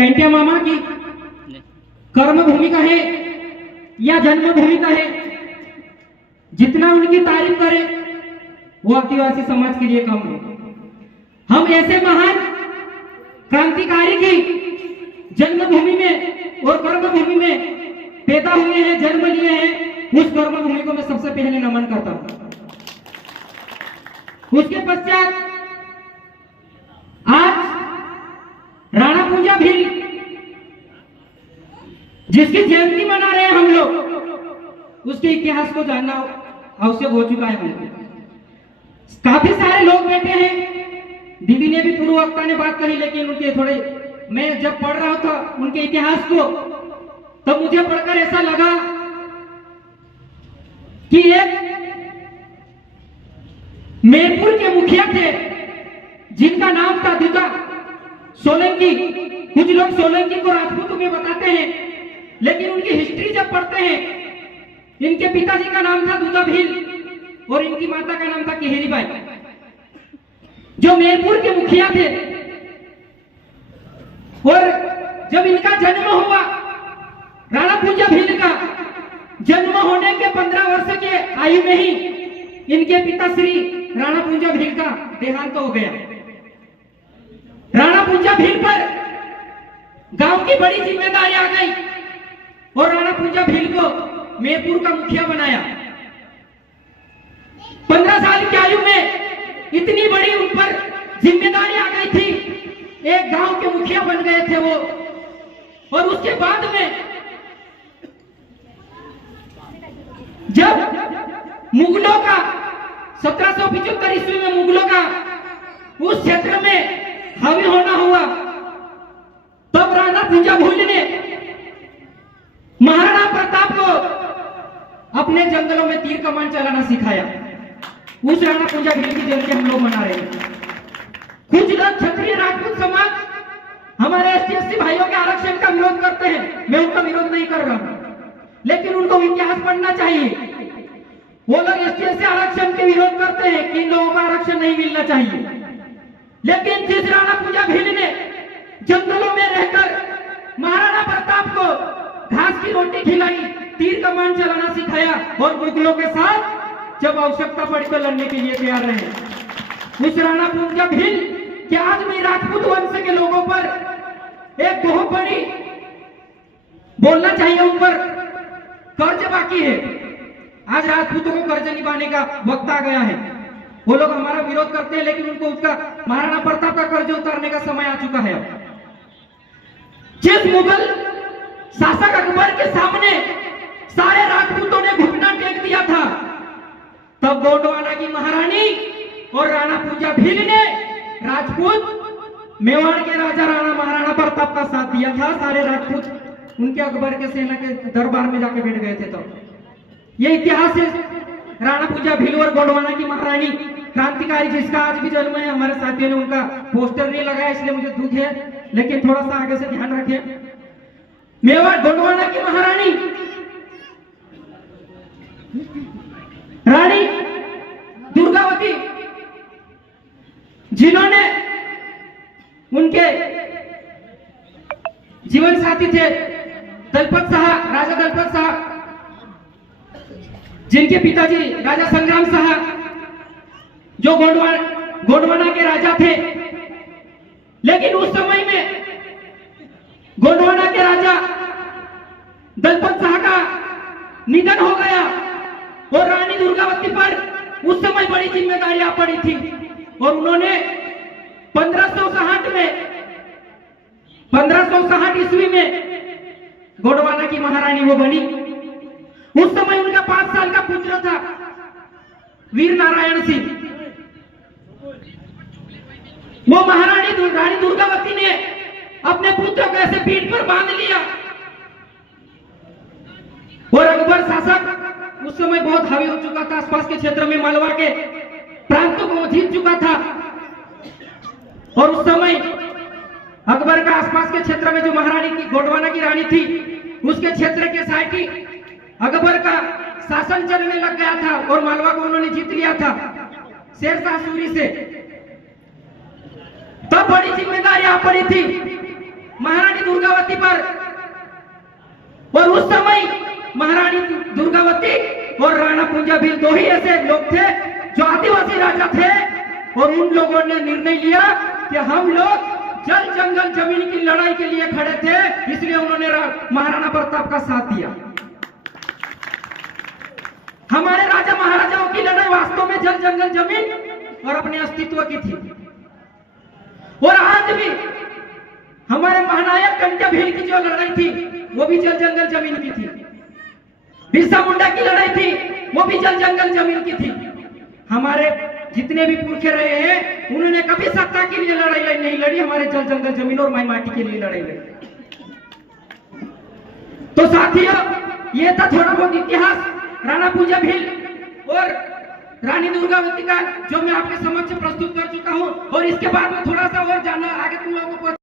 टेंटिया मामा की कर्म भूमि का है या जन्मभूमि का है, जितना उनकी तारीफ करें वो आदिवासी समाज के लिए कम है। हम ऐसे महान क्रांतिकारी की जन्मभूमि में और कर्मभूमि में पैदा हुए हैं, जन्म लिए हैं, उस कर्मभूमि को मैं सबसे पहले नमन करता हूं। उसके पश्चात आज राणा पूंजा भील जिसकी जयंती मना रहे हैं हम लोग, उसके इतिहास को जानना आवश्यक हो चुका है हमको। काफी सारे लोग बैठे हैं, दीदी ने भी पूर्व वक्ता ने बात कही, लेकिन उनके थोड़े मैं जब पढ़ रहा था उनके इतिहास को, तब मुझे पढ़कर ऐसा लगा कि एक मेरपुर के मुखिया थे जिनका नाम था दूता सोलंकी। कुछ लोग सोलंकी को राजपूत में बताते हैं, लेकिन उनकी हिस्ट्री जब पढ़ते हैं, इनके पिताजी का नाम था दूता भील और इनकी माता का नाम था केहरी बाई, जो मेरपुर के मुखिया थे। और जब इनका जन्म हुआ, राणा पूंजा भील का जन्म होने के 15 वर्ष के आयु में ही इनके पिता श्री राणा पूंजा भील का देहांत हो गया। राणा पूंजा भील पर गांव की बड़ी जिम्मेदारी आ गई और राणा पूंजा भील को मेरपुर का मुखिया बनाया। 15 साल की आयु में इतनी बड़ी उन पर जिम्मेदारी आ गई थी, एक गांव के मुखिया बन गए थे वो। और उसके बाद में जब मुगलों का 1775 ईस्वी में मुगलों का उस क्षेत्र में हावी होना हुआ, तब राणा पूंजा भील ने महाराणा प्रताप को अपने जंगलों में तीर कमान चलाना सिखाया। उस राणा पूंजा भील की जयंती हम लोग मना रहे हैं। कुछ लोग क्षत्रिय राजपूत समाज हमारे एसटी भाइयों के आरक्षण का विरोध करते हैं, मैं उनका विरोध नहीं कर रहा हूं, लेकिन उनको इतिहास पढ़ना चाहिए। वो लोग एसटी आरक्षण के विरोध करते हैं कि इन लोगों को आरक्षण नहीं मिलना चाहिए, लेकिन जिस राणा पूंजा भील ने जंगलों में रहकर महाराणा प्रताप को घास की रोटी खिलाई, तीर कमान चलाना सिखाया और मुगलों के साथ जब आवश्यकता पड़ी तो लड़ने के लिए तैयार रहे, उस राणा पूंजा भील के आज भी राजपूत वंश के लोगों पर एक बहुत बड़ी बोलना चाहिए, उन पर कर्ज बाकी है। आज राजपूतों को कर्ज निभाने का वक्त आ गया है। वो लोग हमारा विरोध करते हैं, लेकिन उनको उसका महाराणा प्रताप का कर्ज उतारने का समय आ चुका है। जिस मुगल शासक अकबर के सामने सारे राजपूतों ने घुटना टेक दिया था, तब गोंडवाना की महारानी और राणा पूंजा भील ने राजपूत मेवाड़ के राजा राणा महाराणा प्रताप का साथ दिया था। सारे राजपूत उनके अकबर के सेना के दरबार में जाके बैठ गए थे। तो ये इतिहास है राणा पूंजा भील और गोंडवाना की महारानी, क्रांतिकारी जिसका आज भी जन्म है। हमारे साथियों ने उनका पोस्टर नहीं लगाया, इसलिए मुझे दुख है, लेकिन थोड़ा सा आगे से ध्यान रखें। मेवाड़ गोंडवाना की महारानी रानी दुर्गावती, जिन्होंने उनके जीवन साथी थे दलपत शाह, राजा दलपत शाह, जिनके पिताजी राजा संग्राम शाह जो गोंडवाना के राजा थे। लेकिन उस समय में गोंडवाना के राजा दलपत शाह का निधन हो गया और रानी दुर्गावती पर उस समय बड़ी जिम्मेदारी आ पड़ी थी और उन्होंने 1560 ईस्वी में गोंडवाना की महारानी वो बनी। उस समय उनका 5 साल का पुत्र था वीर नारायण सिंह। वो महारानी रानी दुर्गावती ने अपने पुत्र को ऐसे पीठ पर बांध लिया और अकबर शासक उस समय बहुत हावी हो चुका था, आसपास के क्षेत्र में मालवा के प्रांतों को जीत चुका था। और उस समय अकबर का आसपास के क्षेत्र में जो महारानी की गोंडवाना की रानी थी, उसके क्षेत्र के साथी अकबर का शासन चलने लग गया था और मालवा को उन्होंने जीत लिया था शेरशाह सूरी से। तब बड़ी जिम्मेदारी आ पड़ी थी महारानी दुर्गावती पर। और उस समय महारानी दुर्गावती और राणा पुंजा भील दो ही ऐसे लोग थे जो आदिवासी राजा थे, और उन लोगों ने निर्णय लिया कि हम लोग जल जंगल जमीन की लड़ाई के लिए खड़े थे, इसलिए उन्होंने महाराणा प्रताप का साथ दिया। हमारे राजा महाराजाओं की लड़ाई वास्तव में जल जंगल जमीन और अपने अस्तित्व की थी। और आज भी हमारे महानायक कंट्या भील की जो लड़ाई थी वो भी जल जंगल जमीन की थी। बिरसा मुंडा की लड़ाई थी वो भी जल जंगल जमीन की थी। हमारे जितने भी पुरखे रहे हैं उन्होंने कभी सत्ता के लिए लड़ाई नहीं लड़ी, हमारे जल जंगल जमीन और माई माटी के लिए लड़ाई लड़ी। तो साथियों, ये था थोड़ा बहुत इतिहास राणा पुंजा भील और रानी दुर्गावती का, जो मैं आपके समक्ष प्रस्तुत कर चुका हूं। और इसके बाद में थोड़ा सा और जानना आगे तुम लोगों को